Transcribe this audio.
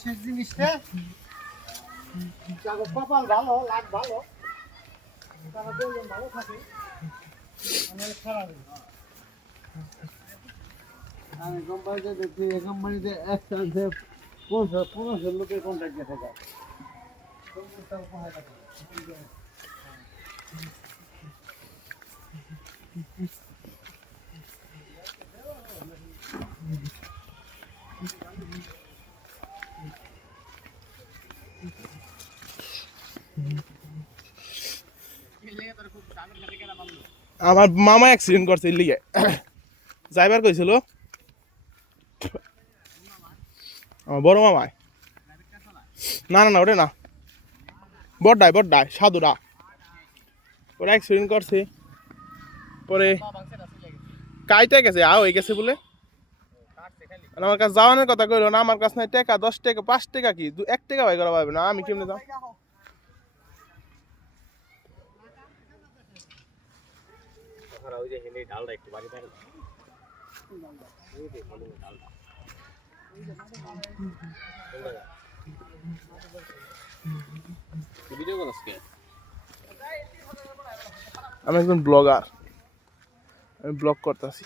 শেষ জিনিসটা কপাল ভালো, লাগ ভালো, তারা দুজন ভালো থাকে, খারাপ। আমি কোম্পানিতে দেখছি, এই কোম্পানিতে এক চান্সে 15 লোকের কন্ট্রাক্ট গেছে। আমার মামা অ্যাক্সিডেন্ট করছে লিগে যাইবার কইছিল আমার বড় মামায়। না না না ওটা না, বড়ডাই সাধুরা, ওরা অ্যাক্সিডেন্ট করছে। পরে কাইতে গেছে হয়ে গেছে বলে। আমার কাছে যাওয়ানোর কথা কইলো না, আমার কাছে নাই টাকা, 10 টাকা 5 টাকা কি 1 টাকা ভাই করা পারবে না, আমি কেমনে যাও। আমি একজন ব্লগার, আমি ব্লগ করতেছি।